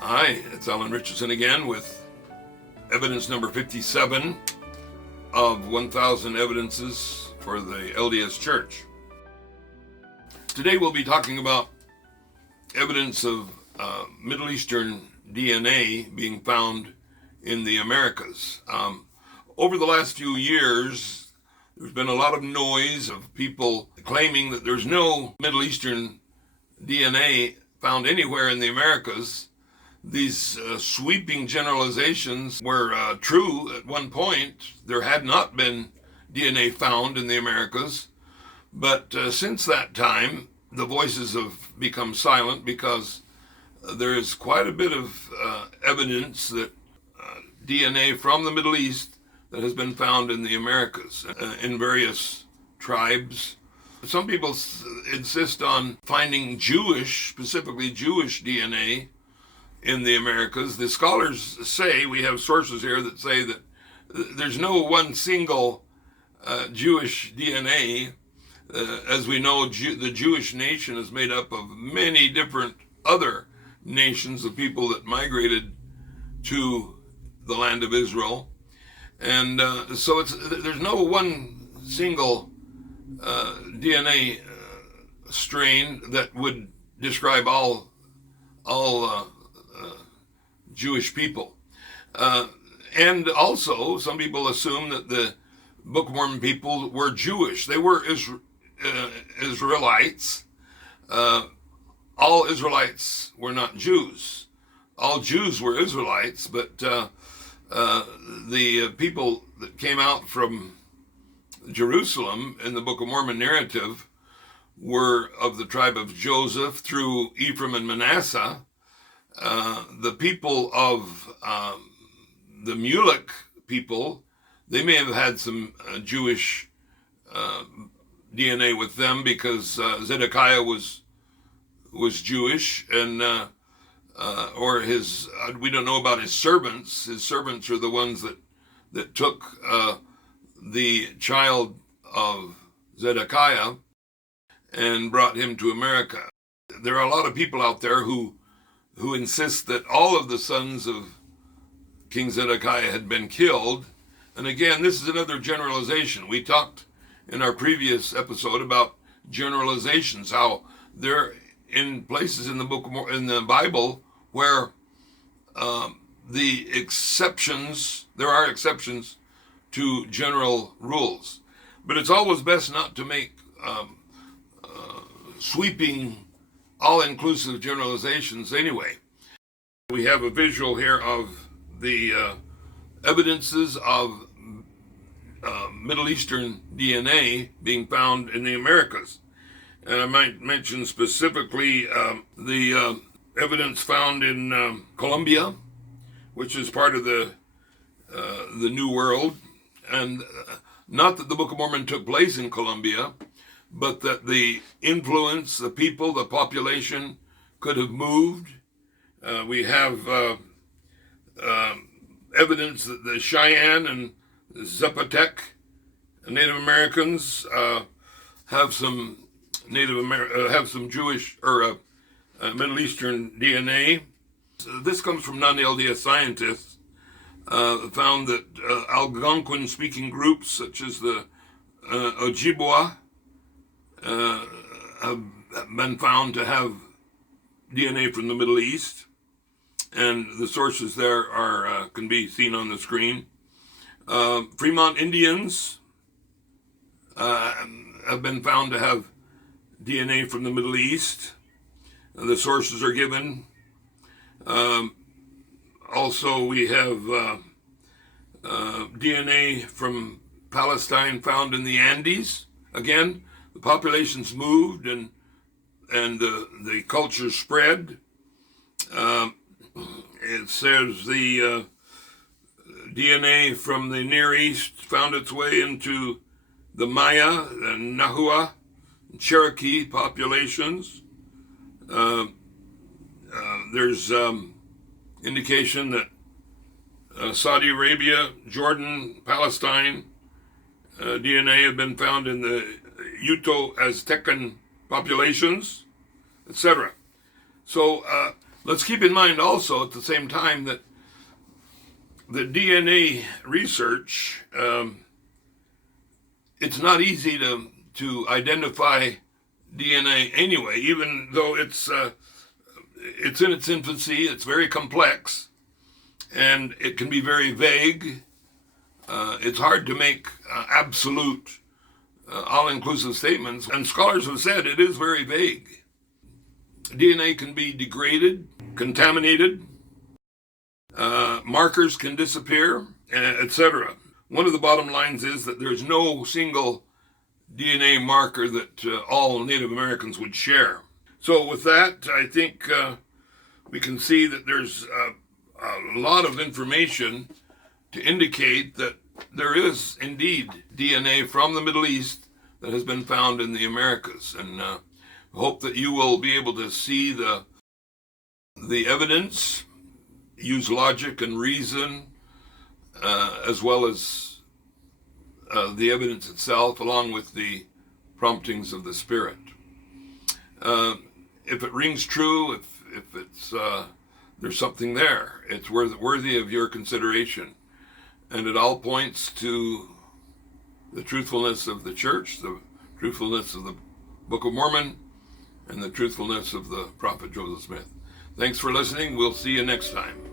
Hi, it's Alan Richardson again with evidence number 57 of 1,000 evidences for the LDS Church. Today we'll be talking about evidence of Middle Eastern DNA being found in the Americas. Over the last few years, there's been a lot of noise of people claiming that there's no Middle Eastern DNA found anywhere in the Americas. These sweeping generalizations were true at one point. There had not been DNA found in the Americas, but since that time, the voices have become silent because there is quite a bit of evidence that DNA from the Middle East that has been found in the Americas in various tribes. Some people insist on finding specifically Jewish DNA in the Americas. The scholars say, we have sources here that say that there's no one single Jewish DNA. As we know, the Jewish nation is made up of many different other nations of people that migrated to the land of Israel. And so there's no one single DNA strain that would describe all Jewish people. And also, some people assume that the Book of Mormon people were Jewish. They were Israelites. All Israelites were not Jews. All Jews were Israelites, but the people that came out from Jerusalem in the Book of Mormon narrative were of the tribe of Joseph through Ephraim and Manasseh. The people of the Mulek people, they may have had some Jewish DNA with them because Zedekiah was Jewish, and or his we don't know about his servants. His servants are the ones that took the child of Zedekiah and brought him to America. There are a lot of people out there who insist that all of the sons of King Zedekiah had been killed. And again, this is another generalization. We talked in our previous episode about generalizations, how they're in places in the in the Bible where there are exceptions to general rules. But it's always best not to make sweeping, all-inclusive generalizations anyway. We have a visual here of the evidences of Middle Eastern DNA being found in the Americas. And I might mention specifically the evidence found in Colombia, which is part of the New World. And not that the Book of Mormon took place in Colombia, but that the influence, the people, the population could have moved. We have evidence that the Cheyenne and Zapotec Native Americans have some Jewish or Middle Eastern DNA. This comes from non-LDS scientists. Found that Algonquin-speaking groups such as the Ojibwa have been found to have DNA from the Middle East, and the sources there can be seen on the screen. Fremont Indians have been found to have DNA from the Middle East. The sources are given. Also, we have DNA from Palestine found in the Andes. Again, the populations moved and the culture spread. It says the DNA from the Near East found its way into the Maya and Nahua and Cherokee populations. There's indication that Saudi Arabia, Jordan, Palestine DNA have been found in the Uto-Aztecan populations, etc. So Let's keep in mind also at the same time that the DNA research, it's not easy to identify DNA anyway, even though it's in its infancy. It's very complex, and it can be very vague. It's hard to make absolute, all-inclusive statements, and scholars have said it is very vague. DNA can be degraded, contaminated, markers can disappear, etc. One of the bottom lines is that there's no single DNA marker that all Native Americans would share. So with that, I think we can see that there's a lot of information to indicate that there is indeed DNA from the Middle East that has been found in the Americas. And hope that you will be able to see the evidence, use logic and reason, as well as the evidence itself, along with the promptings of the Spirit. If it rings true, if it's there's something there, it's worthy of your consideration, and it all points to the truthfulness of the church, the truthfulness of the Book of Mormon, and the truthfulness of the prophet Joseph Smith. Thanks for listening. We'll see you next time.